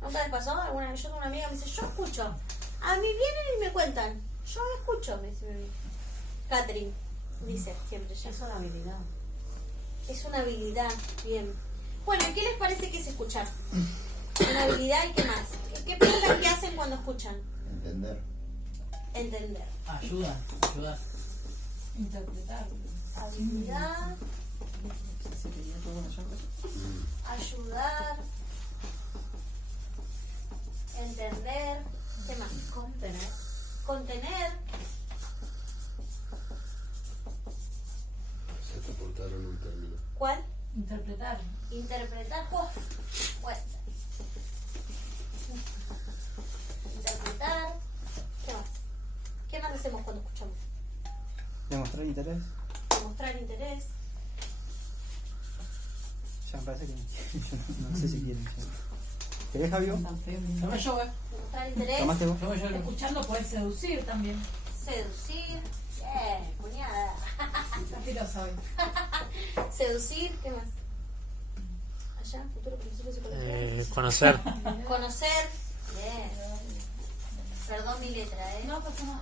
¿Nunca les pasó? Alguna vez yo tengo una amiga que me dice, yo escucho. A mí vienen y me cuentan. Yo escucho, me dice mi amiga. Catherine dice siempre ya. Es una habilidad. Es una habilidad, bien. Bueno, ¿y qué les parece que es escuchar? Una habilidad y qué más. ¿Qué piensan que hacen cuando escuchan? Entender. Entender. Ayudar. Interpretar. Habilidad, ayudar, entender, ¿qué más? Contener. Contener, Se te aportaron un término. ¿cuál? Interpretar. Interpretar, bueno. Interpretar, ¿qué más? ¿Qué más hacemos cuando escuchamos? Demostrar interés. Demostrar interés. Ya me parece que yo no sé si quieren. ¿Querés, Javio? Tan feo. Tomé yo, Demostrar interés. ¿Tomaste vos? Tomé yo. Escuchando puedes seducir también. Seducir. Bien, cuñada. Está filosa hoy. Seducir, ¿qué más? Allá, futuro profesor de psicología. Conocer. Conocer. Bien. Perdón mi letra, ¿eh? No pasa nada.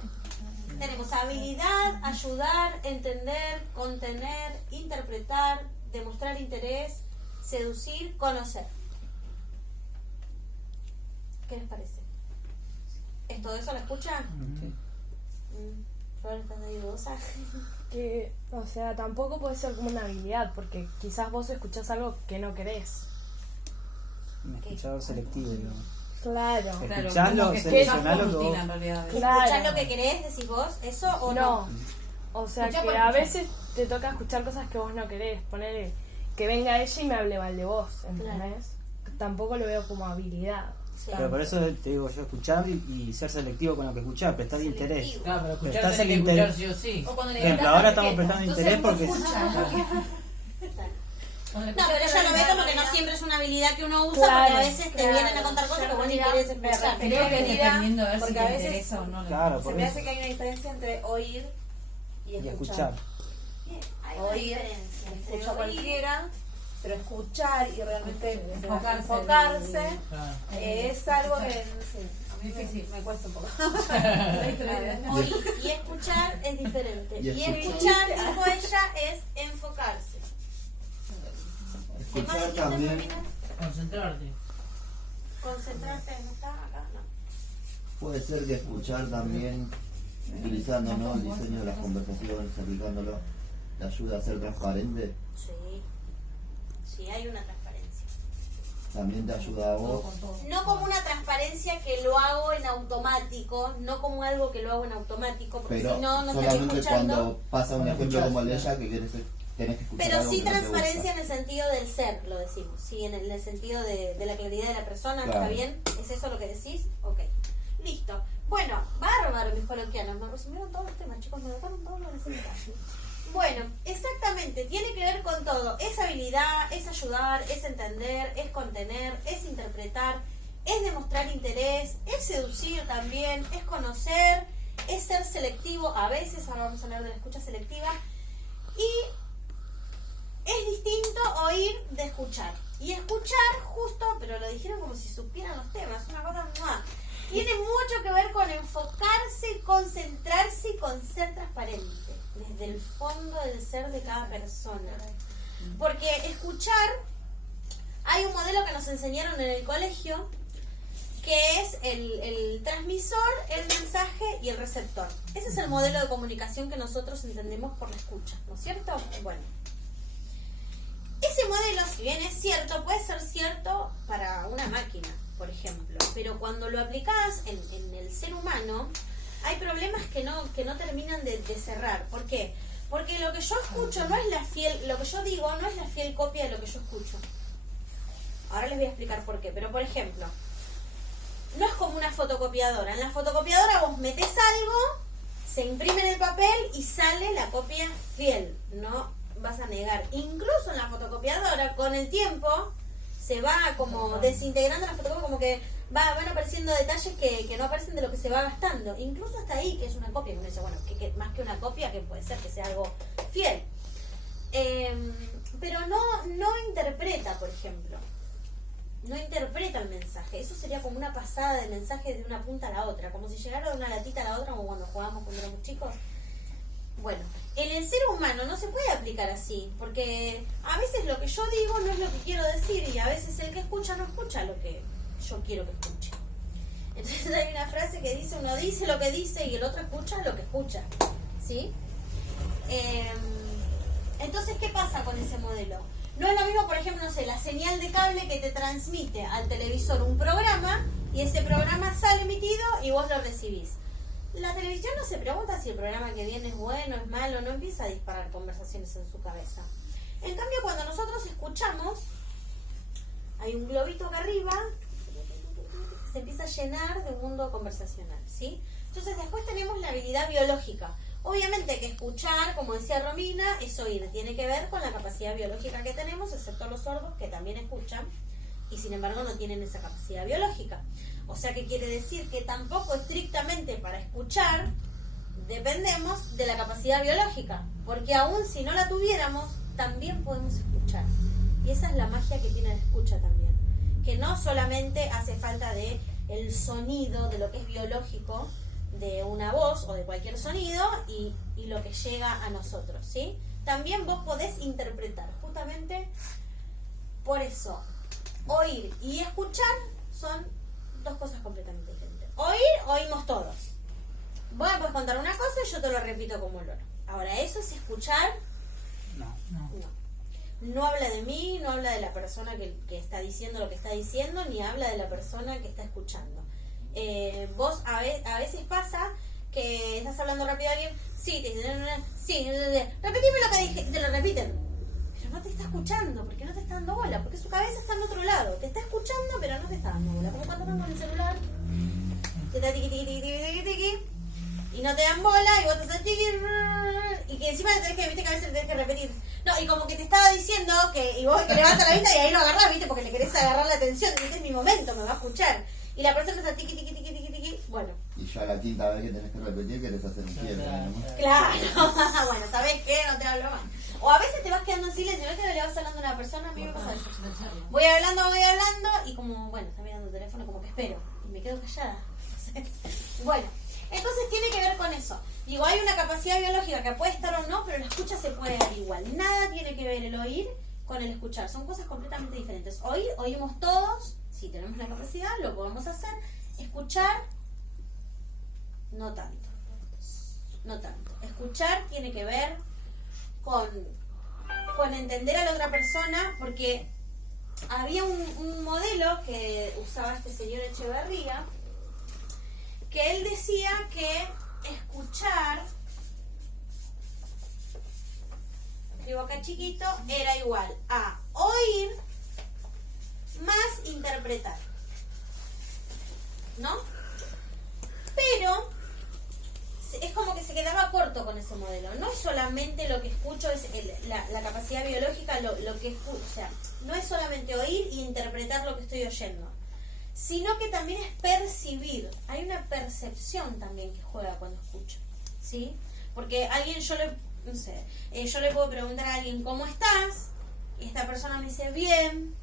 Tenemos habilidad, ayudar, entender, contener, interpretar, demostrar interés, seducir, conocer. ¿Qué les parece? ¿Es todo eso lo escuchan? Sí. Flor, ¿estás ahí dudosa? Que, o sea, tampoco puede ser como una habilidad, porque quizás vos escuchás algo que no querés. Un escuchador selectivo, digamos. Claro. Escuchalo, como que seleccionalo escuchás por todo. rutina, en realidad. Claro. ¿Escuchás lo que querés, decís vos? ¿Eso o no? No. O sea, Escuchá que por a escuchar. veces te toca escuchar cosas que vos no querés. Poner que venga ella y me hable mal de vos, ¿entendés? Tampoco lo veo como habilidad. Sí. Pero por eso te digo yo, escuchar y ser selectivo con lo que escuchar, prestar interés. Selectivo. Claro, pero escuchar Prestás tenés el que escuchar interés. sí o sí. O cuando le Por ejemplo, gritas ahora a estamos Enriqueta. prestando Entonces interés uno porque... escucha. Cuando le No, escuchás pero ella lo ve hablar, como que no siempre es una habilidad que uno usa, Claro, porque a veces te vienen a contar cosas que vos ni querés escuchar. Creo que es dependiendo de ver si Porque te a veces- interesa o no. Claro, Se por me eso. hace que hay una diferencia entre oír y Y escuchar. escuchar. Bien, hay una Oír, diferencia entre escucha oír- cualquiera, pero escuchar y realmente Enfocarse. enfocarse Claro. es algo que no sé, a mí Difícil. me cuesta un poco. Oír y escuchar es diferente. Y Y escuchar. escuchar, dijo ella, es enfocarse. ¿Qué más Escuchar dijiste, también Romina? Concentrarte. Concentrarte, ¿no está acá? No. puede ser que escuchar también, utilizando, ¿no?, el diseño de las conversaciones, aplicándolo, te ayuda a ser transparente. Sí. Sí, hay una transparencia. También te ayuda a vos. No como una transparencia que lo hago en automático, no como algo que lo hago en automático, porque Pero si no, no estaría solamente escuchando. cuando pasa un ejemplo como el de ella, que tenés que escuchar Pero algo sí que no te transparencia gusta. en el sentido del ser, lo decimos. Sí, en el sentido de la claridad de la persona, Claro. ¿está bien? ¿Es eso lo que decís? Ok. Listo. Bueno, bárbaro mis coloquianos. Me resumieron todos los temas, chicos. Me dejaron todo lo necesitado. Bueno, exactamente. Tiene que ver con todo. Es habilidad, es ayudar, es entender, es contener, es interpretar, es demostrar interés, es seducir también, es conocer, es ser selectivo. A veces, ahora vamos a hablar de la escucha selectiva. Y es distinto oír de escuchar. Y escuchar justo, pero lo dijeron como si supieran los temas, una cosa ¡mua! Tiene mucho que ver con enfocarse, concentrarse y con ser transparente, desde el fondo del ser de cada persona. Porque escuchar, hay un modelo que nos enseñaron en el colegio, que es el transmisor, el mensaje y el receptor. Ese es el modelo de comunicación que nosotros entendemos por la escucha, ¿no es cierto? Bueno. Ese modelo, si bien es cierto, puede ser cierto para una máquina, por ejemplo, pero cuando lo aplicás en el ser humano, hay problemas que no terminan de cerrar. ¿Por qué? Porque lo que yo escucho no es la fiel, lo que yo digo no es la fiel copia de lo que yo escucho. Ahora les voy a explicar por qué, pero por ejemplo, no es como una fotocopiadora. En la fotocopiadora vos metés algo, se imprime en el papel y sale la copia fiel, no vas a negar. Incluso en la fotocopiadora, con el tiempo, se va como desintegrando la fotocopia, como que van apareciendo detalles que no aparecen de lo que se va gastando. Incluso hasta ahí, que es una copia. Uno dice, bueno, que más que una copia, que puede ser que sea algo fiel. Pero no interpreta, por ejemplo. no interpreta el mensaje. Eso sería como una pasada de mensaje de una punta a la otra, como si llegara de una latita a la otra, como cuando jugábamos cuando éramos chicos. Bueno, en el ser humano no se puede aplicar así, porque a veces lo que yo digo no es lo que quiero decir, y a veces el que escucha no escucha lo que yo quiero que escuche. Entonces hay una frase que dice, uno dice lo que dice y el otro escucha lo que escucha, ¿sí? Entonces, ¿qué pasa con ese modelo? No es lo mismo, por ejemplo, no sé, la señal de cable que te transmite al televisor un programa y ese programa sale emitido y vos lo recibís. La televisión no se pregunta si el programa que viene es bueno, es malo, no empieza a disparar conversaciones en su cabeza. En cambio, cuando nosotros escuchamos, hay un globito acá arriba que se empieza a llenar de un mundo conversacional, ¿sí? Entonces después tenemos la habilidad biológica. Obviamente que escuchar, como decía Romina, es oír. Tiene que ver con la capacidad biológica que tenemos, excepto los sordos, que también escuchan, y sin embargo no tienen esa capacidad biológica. O sea que quiere decir que tampoco estrictamente para escuchar dependemos de la capacidad biológica, porque aún si no la tuviéramos, también podemos escuchar. Y esa es la magia que tiene la escucha también, que no solamente hace falta de el sonido, de lo que es biológico, de una voz o de cualquier sonido y lo que llega a nosotros, ¿sí? También vos podés interpretar, justamente por eso. Oír y escuchar son dos cosas completamente diferentes. Oímos todos. Vos me podés contar una cosa y yo te lo repito como loro. Ahora, eso es escuchar. No. No habla de mí, no habla de la persona que está diciendo lo que está diciendo, ni habla de la persona que está escuchando. Vos a veces pasa que estás hablando rápido a alguien, sí, repetime lo que dije, y te lo repiten, pero no te está escuchando, porque no te está dando bola, porque su cabeza está en otro lado, te está escuchando pero no te está dando bola, como cuando estás con el celular, te está tiqui, tiqui, tiqui, tiqui, tiqui, y no te dan bola, y vos te haces tiqui, y que encima tenés que, viste, que a veces tenés que repetir, no, y como que te estaba diciendo que, y vos que levantas la vista y ahí lo agarrás, viste, porque le querés agarrar la atención, este es mi momento, me va a escuchar. Y la persona está tiqui, tiqui, tiqui, tiqui, tiqui. Bueno. Y ya la quinta vez que tenés que repetir, querés hacer un quiebre, ¿no? Claro. Bueno, ¿sabés qué? No te hablo más. O a veces te vas quedando en silencio. ¿No? Que le vas hablando a una persona, a mí me pasa eso. Voy hablando, y como, bueno, está mirando el teléfono, como que espero. Y me quedo callada. Bueno, entonces tiene que ver con eso. Digo, hay una capacidad biológica que puede estar o no, pero la escucha se puede dar igual. Nada tiene que ver el oír con el escuchar. Son cosas completamente diferentes. Oímos todos. Si tenemos la capacidad, lo podemos hacer. Escuchar, no tanto. No tanto. Escuchar tiene que ver con entender a la otra persona, porque había un modelo que usaba este señor Echeverría, que él decía que escuchar, escribo acá chiquito, era igual a oír más interpretar, ¿no? Pero es como que se quedaba corto con ese modelo. No es solamente lo que escucho, es la capacidad biológica, lo que escucho. O sea, no es solamente oír y interpretar lo que estoy oyendo, sino que también es percibir. Hay una percepción también que juega cuando escucho, ¿sí? Porque alguien, yo le puedo preguntar a alguien, ¿cómo estás? Y esta persona me dice, bien.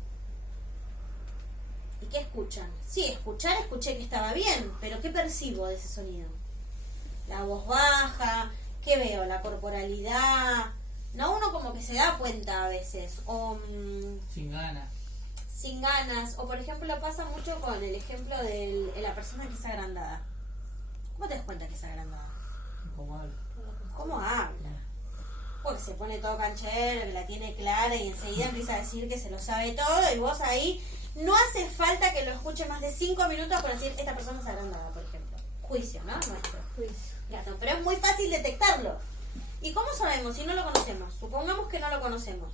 ¿Y qué escuchan? Sí, escuché que estaba bien, pero ¿qué percibo de ese sonido? La voz baja, ¿qué veo? La corporalidad. No, uno como que se da cuenta a veces. O sin ganas. O por ejemplo pasa mucho con el ejemplo de la persona que es agrandada. ¿Cómo te das cuenta que es agrandada? ¿Cómo habla? Porque se pone todo canchero, que la tiene clara y enseguida empieza a decir que se lo sabe todo, y vos ahí no hace falta que lo escuche más de 5 minutos para decir esta persona es agrandada, por ejemplo. Juicio, ¿no? Nuestro. Juicio. Claro, pero es muy fácil detectarlo. ¿Y cómo sabemos si no lo conocemos? Supongamos que no lo conocemos.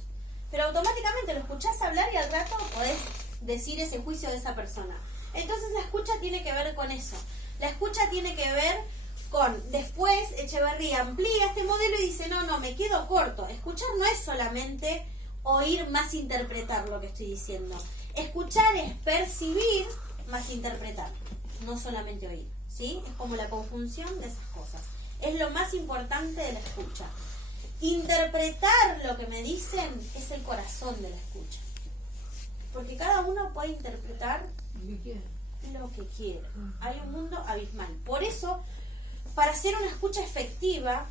Pero automáticamente lo escuchás hablar y al rato podés decir ese juicio de esa persona. Entonces la escucha tiene que ver con eso. La escucha tiene que ver con, después Echeverría amplía este modelo y dice, no, me quedo corto. Escuchar no es solamente oír más interpretar lo que estoy diciendo. Escuchar es percibir más interpretar, no solamente oír, ¿sí? Es como la conjunción de esas cosas. Es lo más importante de la escucha. Interpretar lo que me dicen es el corazón de la escucha. Porque cada uno puede interpretar ¿Qué quiere? lo que quiere. Hay un mundo abismal. Por eso, para hacer una escucha efectiva,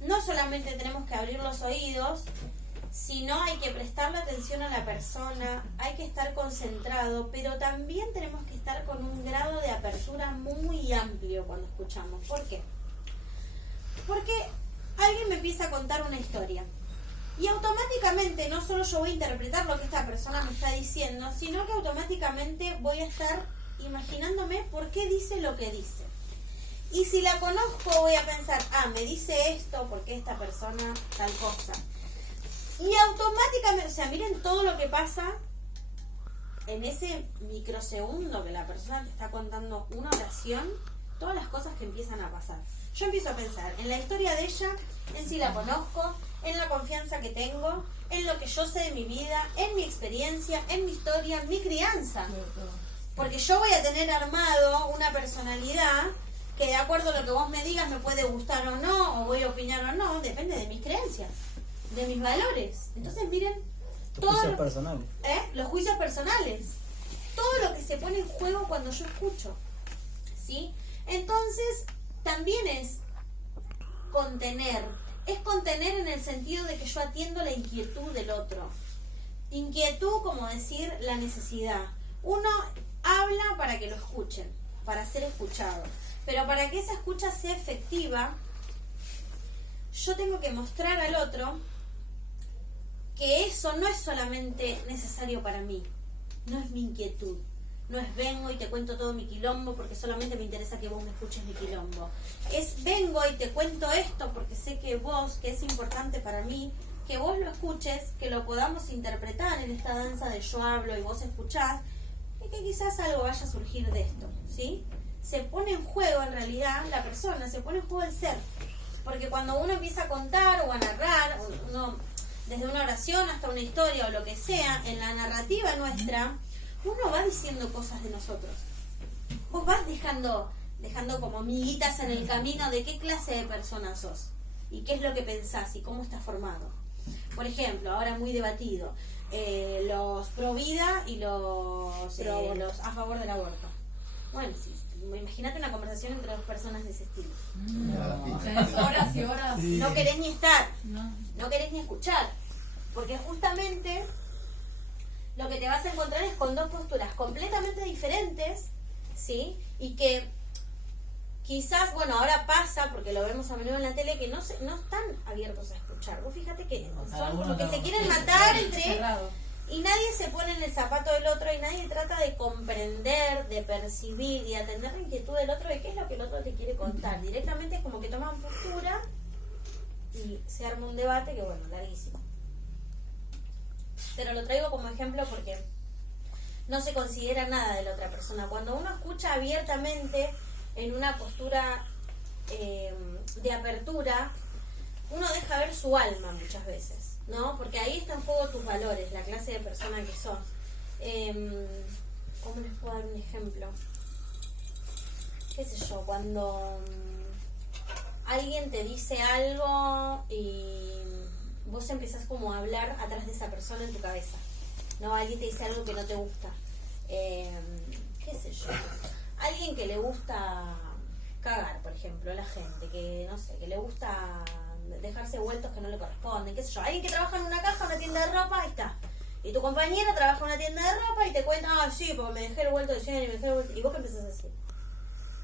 no solamente tenemos que abrir los oídos, sino hay que prestarle atención a la persona, hay que estar concentrado, pero también tenemos que estar con un grado de apertura muy amplio cuando escuchamos. ¿Por qué? Porque alguien me empieza a contar una historia y automáticamente no solo yo voy a interpretar lo que esta persona me está diciendo, sino que automáticamente voy a estar imaginándome por qué dice lo que dice. Y si la conozco voy a pensar, me dice esto porque esta persona tal cosa. Y automáticamente, o sea, miren todo lo que pasa en ese microsegundo que la persona te está contando una oración, todas las cosas que empiezan a pasar. Yo empiezo a pensar en la historia de ella, en si la conozco, en la confianza que tengo, en lo que yo sé de mi vida, en mi experiencia, en mi historia, en mi crianza. Porque yo voy a tener armado una personalidad que de acuerdo a lo que vos me digas me puede gustar o no, o voy a opinar o no, depende de mis creencias, de mis valores. Entonces miren, todo Juicios personales. los juicios personales, todo lo que se pone en juego cuando yo escucho, ¿sí? Entonces también es contener en el sentido de que yo atiendo la inquietud del otro. Inquietud como decir la necesidad. Uno habla para que lo escuchen, para ser escuchado, pero para que esa escucha sea efectiva, yo tengo que mostrar al otro que eso no es solamente necesario para mí, no es mi inquietud, no es vengo y te cuento todo mi quilombo porque solamente me interesa que vos me escuches mi quilombo, es vengo y te cuento esto porque sé que vos, que es importante para mí, que vos lo escuches, que lo podamos interpretar en esta danza de yo hablo y vos escuchás, y que quizás algo vaya a surgir de esto, ¿sí? Se pone en juego en realidad la persona, se pone en juego el ser. Porque cuando uno empieza a contar o a narrar, uno, desde una oración hasta una historia o lo que sea, en la narrativa nuestra, uno va diciendo cosas de nosotros. Vos vas dejando como miguitas en el camino de qué clase de persona sos y qué es lo que pensás y cómo estás formado. Por ejemplo, ahora muy debatido, los pro vida y los a favor del aborto. Bueno, sí, imagínate una conversación entre dos personas de ese estilo. O sea, es horas y horas. No querés ni estar, No. no querés ni escuchar, porque justamente lo que te vas a encontrar es con dos posturas completamente diferentes, ¿sí? Y que quizás, bueno, ahora pasa, porque lo vemos a menudo en la tele, que no están abiertos a escuchar. Vos fíjate que son como que se quieren matar entre... Cerrado. Y nadie se pone en el zapato del otro y nadie trata de comprender, de percibir y atender la inquietud del otro de qué es lo que el otro te quiere contar. Directamente es como que toman postura y se arma un debate que, bueno, larguísimo. Pero lo traigo como ejemplo porque no se considera nada de la otra persona. Cuando uno escucha abiertamente en una postura de apertura, uno deja ver su alma muchas veces, ¿no? Porque ahí está en juego tus valores, la clase de persona que sos. ¿Cómo les puedo dar un ejemplo? ¿Qué sé yo? Cuando alguien te dice algo y vos empezás como a hablar atrás de esa persona en tu cabeza, ¿no? Alguien te dice algo que no te gusta. ¿Qué sé yo? Alguien que le gusta cagar, por ejemplo, a la gente, que no sé, que le gusta dejarse vueltos que no le corresponden, qué sé yo. Alguien que trabaja en una caja, una tienda de ropa, ahí está. Y tu compañera trabaja en una tienda de ropa y te cuenta, sí, porque me dejé el vuelto de 100 y me dejé el vuelto. Y vos que empezás a decir,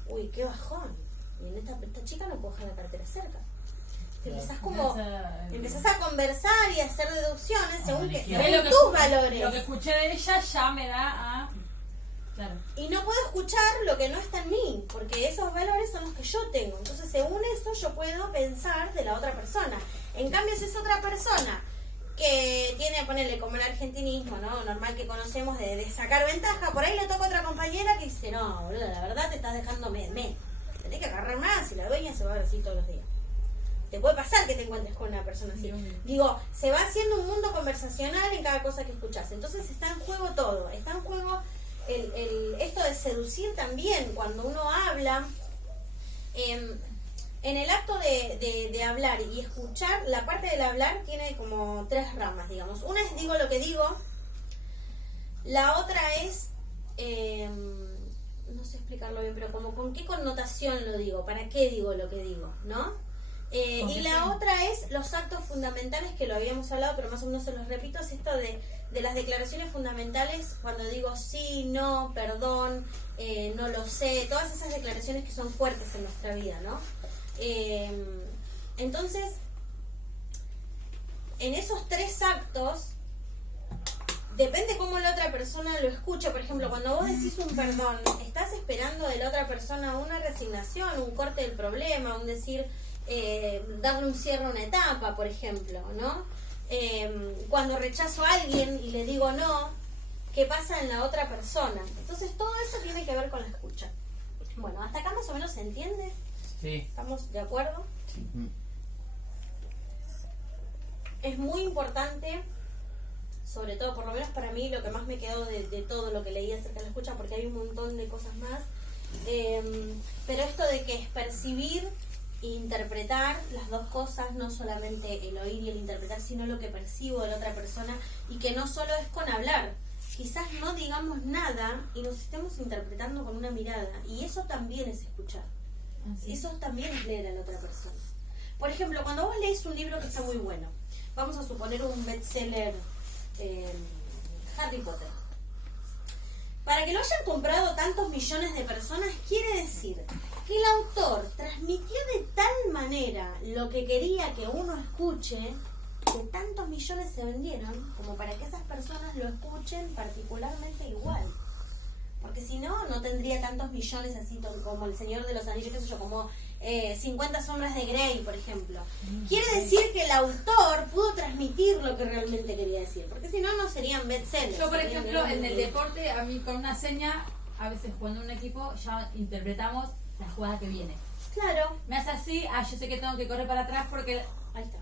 uy, qué bajón. Y en esta chica no puedo dejar la cartera cerca. Te empezás a conversar y a hacer deducciones según tus valores. Lo que escuché de ella ya me da a... Claro. Y no puedo escuchar lo que no está en mí, porque esos valores son los que yo tengo. Entonces, según eso, yo puedo pensar de la otra persona. En cambio, si es otra persona que tiene, ponerle como el argentinismo, ¿no? Normal que conocemos de sacar ventaja, por ahí le toca a otra compañera que dice, no, boludo, la verdad te estás dejando tenés que agarrar más y la dueña se va a ver así todos los días. Te puede pasar que te encuentres con una persona así. Digo, se va haciendo un mundo conversacional en cada cosa que escuchas. Entonces está en juego todo. Está en juego esto de seducir también. Cuando uno habla, en el acto de hablar y escuchar, la parte del hablar tiene como tres ramas, digamos. Una es digo lo que digo. La otra es, no sé explicarlo bien, pero como con qué connotación lo digo, para qué digo lo que digo, ¿no? Y la otra es los actos fundamentales, que lo habíamos hablado, pero más o menos se los repito, es esto de las declaraciones fundamentales, cuando digo sí, no, perdón, no lo sé, todas esas declaraciones que son fuertes en nuestra vida, ¿no? Entonces, en esos 3 actos, depende cómo la otra persona lo escuche. Por ejemplo, cuando vos decís un perdón, estás esperando de la otra persona una resignación, un corte del problema, un decir, darle un cierre a una etapa, por ejemplo, ¿no? Cuando rechazo a alguien y le digo no, ¿qué pasa en la otra persona? Entonces todo eso tiene que ver con la escucha. Bueno, hasta acá más o menos se entiende. Sí. ¿Estamos de acuerdo? Es muy importante, sobre todo, por lo menos para mí, lo que más me quedó de todo lo que leí acerca de la escucha, porque hay un montón de cosas más, pero esto de que es percibir e interpretar las dos cosas, no solamente el oír y el interpretar, sino lo que percibo de la otra persona, y que no solo es con hablar, quizás no digamos nada y nos estemos interpretando con una mirada, y eso también es escuchar. Eso también es leer a la otra persona. Por ejemplo, cuando vos lees un libro que está muy bueno, vamos a suponer un bestseller, Harry Potter. Para que lo hayan comprado tantos millones de personas, quiere decir que el autor transmitió de tal manera lo que quería que uno escuche, que tantos millones se vendieron como para que esas personas lo escuchen particularmente igual. Porque si no, no tendría tantos millones así como El Señor de los Anillos, qué sé yo, como 50 sombras de Grey, por ejemplo. Quiere decir que el autor pudo transmitir lo que realmente quería decir, porque si no, no serían bestsellers. Yo, por ejemplo, en el deporte, a mí con una seña, a veces jugando en un equipo, ya interpretamos la jugada que viene. Claro. Me hace así, yo sé que tengo que correr para atrás porque... Ahí está.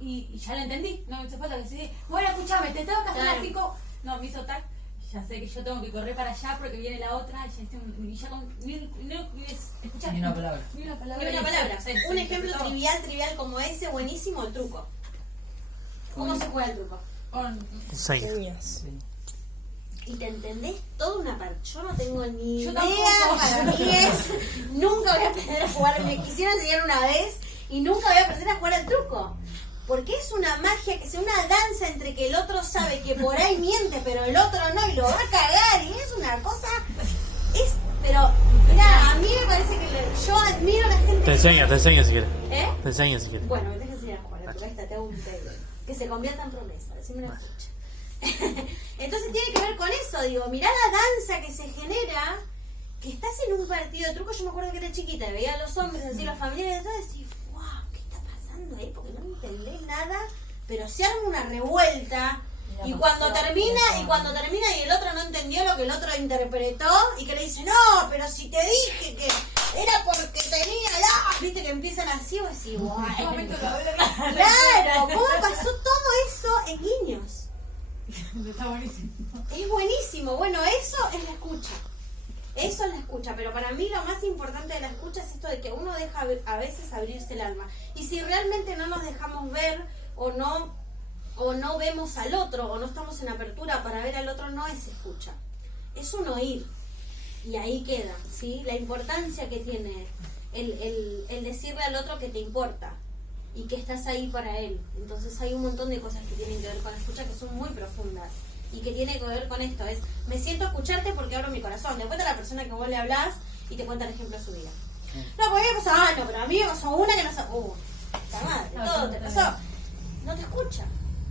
Y ya lo entendí, no me hace falta que sí. Bueno, escúchame, te tengo que hacer Claro. las 5... No, me hizo tac. Ya sé que yo tengo que correr para allá porque viene la otra y ya con... Escuchá, Ni una palabra. Ni una palabra. Y una palabra. Sí, Un sí, ejemplo todo. trivial como ese, buenísimo, el truco. ¿Cómo se juega el truco? Con... Señas. ¿Y te entendés toda una parte? Yo no tengo ni Yo idea, tampoco. para mí es... Nunca voy a aprender a jugar, me quisiera enseñar una vez y nunca voy a aprender a jugar al truco. Porque es una magia, que es una danza entre que el otro sabe que por ahí miente, pero el otro no, y lo va a cagar, y es una cosa... Pero, mira, a mí me parece que yo admiro a la gente... Te enseño si quieres. ¿Eh? Te enseño si quieres. Bueno, me dejas enseñar a jugar al truco, ahí está, te hago un pedido. Que se convierta en promesa, decime una escucha. Entonces tiene que ver con eso, digo, mirá la danza que se genera, que estás en un partido de truco. Yo me acuerdo que era chiquita y veía a los hombres así, los familiares, y todo, y decís, wow, ¿qué está pasando ahí? Porque no entendés nada, pero se arma una revuelta. Y cuando termina y el otro no entendió lo que el otro interpretó, y que le dice, no, pero si te dije que era porque tenía la... Viste que empiezan así, vos decís, wow. Claro, ¿cómo pasó todo eso en niños? Está buenísimo. Es buenísimo. Bueno, eso es la escucha. Eso es la escucha. Pero para mí lo más importante de la escucha es esto de que uno deja a veces abrirse el alma. Y si realmente no nos dejamos ver o no vemos al otro, o no estamos en apertura para ver al otro, no es escucha. Es un oír. Y ahí queda, ¿sí? La importancia que tiene el decirle al otro que te importa y que estás ahí para él. Entonces hay un montón de cosas que tienen que ver con la escucha que son muy profundas y que tiene que ver con esto. Es, me siento a escucharte porque abro mi corazón. Después de la persona que vos le hablás y te cuenta el ejemplo de su vida. No, porque a mí me pasó, no, pero a mí me pasó una que no sabe. Puta madre, todo te pasó. No te escucha.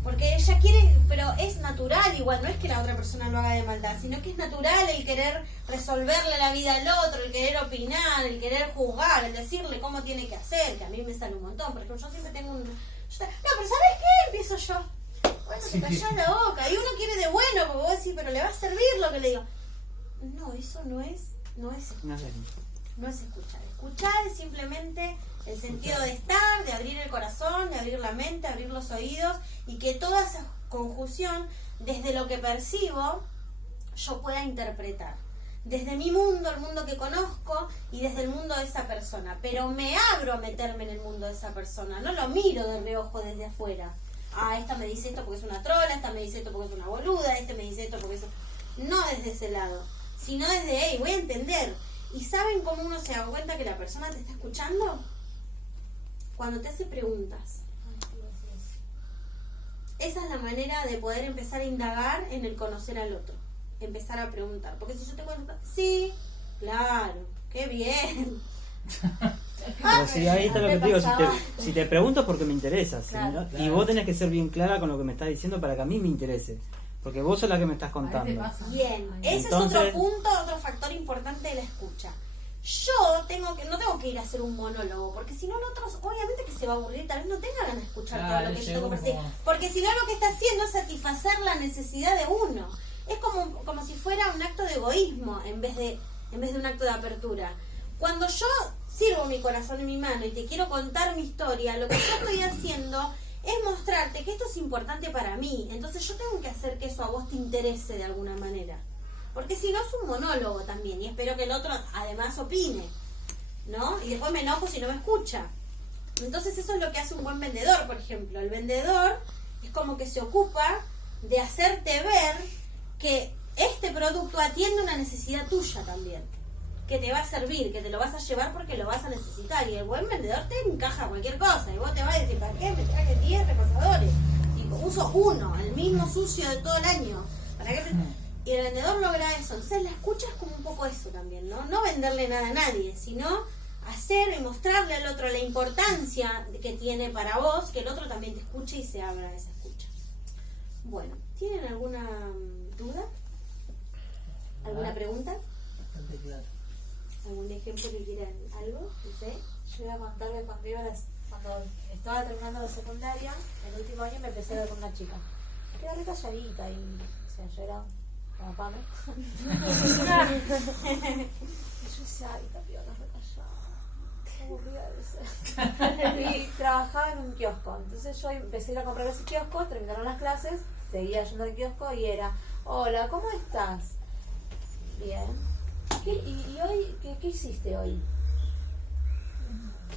Porque ella quiere, pero es natural igual, no es que la otra persona lo haga de maldad, sino que es natural el querer resolverle la vida al otro, el querer opinar, el querer juzgar, el decirle cómo tiene que hacer, que a mí me sale un montón. Por ejemplo, yo siempre tengo un... no, pero ¿sabes qué? Empiezo yo. Bueno, se calló la boca. Y uno quiere de bueno, porque vos decís, pero le va a servir lo que le digo. No, eso no es escuchar. Escuchar es simplemente el sentido de estar, de abrir el corazón, de abrir la mente, abrir los oídos, y que toda esa conjunción, desde lo que percibo, yo pueda interpretar. Desde mi mundo, el mundo que conozco, y desde el mundo de esa persona. Pero me abro a meterme en el mundo de esa persona. No lo miro de reojo desde afuera. Ah, esta me dice esto porque es una trola, esta me dice esto porque es una boluda, este me dice esto porque es... No desde ese lado, sino desde, hey, voy a entender. ¿Y saben cómo uno se da cuenta que la persona te está escuchando? Cuando te hace preguntas. Esa es la manera de poder empezar a indagar en el conocer al otro. Empezar a preguntar. Porque si yo te cuento, sí, claro, qué bien. Pero sí, ahí está lo que te digo, pasaba. si te pregunto es porque me interesa, ¿sí? Claro. Y vos tenés que ser bien clara con lo que me estás diciendo para que a mí me interese, porque vos sos la que me estás A veces contando. pasa. Bien, ese Entonces- es otro punto, otro factor importante de la escucha. Yo no tengo que ir a hacer un monólogo, porque si no el otro obviamente que se va a aburrir, tal vez no tenga ganas de escuchar Claro, todo lo que yo llega tengo para como- decir. Porque si no lo que está haciendo es satisfacer la necesidad de uno. Es como si fuera un acto de egoísmo en vez de un acto de apertura. Cuando yo sirvo mi corazón y mi mano y te quiero contar mi historia, lo que yo estoy haciendo es mostrarte que esto es importante para mí. Entonces yo tengo que hacer que eso a vos te interese de alguna manera. Porque si no es un monólogo también, y espero que el otro además opine, ¿no? Y después me enojo si no me escucha. Entonces eso es lo que hace un buen vendedor, por ejemplo. El vendedor es como que se ocupa de hacerte ver que este producto atiende una necesidad tuya también, que te va a servir, que te lo vas a llevar porque lo vas a necesitar. Y el buen vendedor te encaja cualquier cosa, y vos te vas a decir, ¿para qué me traje 10 repasadores? Y uso uno, el mismo sucio de todo el año. ¿Para qué Y el vendedor logra eso. Entonces la escucha es como un poco eso también, ¿no? No venderle nada a nadie, sino hacer y mostrarle al otro la importancia que tiene para vos, que el otro también te escuche y se abra a esa escucha. Bueno, ¿tienen alguna duda? ¿Alguna pregunta? Bastante claro. ¿Algún ejemplo que quieran? ¿Algo? No sé. Yo iba a contar que cuando estaba terminando la secundaria, el último año me empecé a ver con una chica. Que era re calladita y, o sea, yo era como Pame. Y yo decía, ay, esta piba no es re callada. Qué aburrida de ser. Y trabajaba en un kiosco. Entonces yo empecé a ir a comprar ese kiosco, terminaron las clases, seguía yendo al kiosco y era, hola, ¿cómo estás? Bien. ¿Y hoy qué hiciste hoy?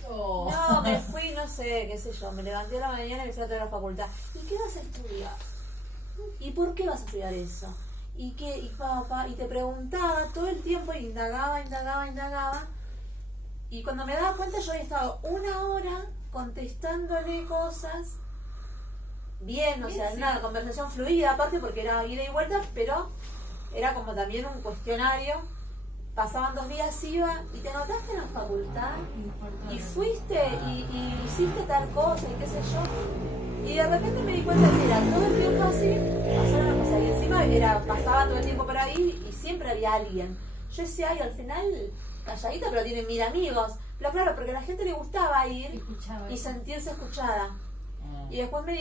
No, me fui, no sé, qué sé yo, me levanté a la mañana y me fui a traer a la facultad. ¿Y qué vas a estudiar? ¿Y por qué vas a estudiar eso? ¿Y qué? Y papá, y te preguntaba todo el tiempo, y indagaba. Y cuando me daba cuenta yo había estado 1 hora contestándole cosas bien, o sea, una conversación fluida, aparte porque era ida y vuelta, pero era como también un cuestionario. Pasaban 2 días, iba, y te anotaste en la facultad, y fuiste, y hiciste tal cosa, y qué sé yo. Y de repente me di cuenta que era todo el tiempo así, pasaba una cosa, y encima pasaba todo el tiempo por ahí, y siempre había alguien. Yo decía, ay, al final, calladita, pero tiene 1000 amigos. Pero claro, porque a la gente le gustaba ir Escuchaba y eso. sentirse escuchada. Ah. Y después me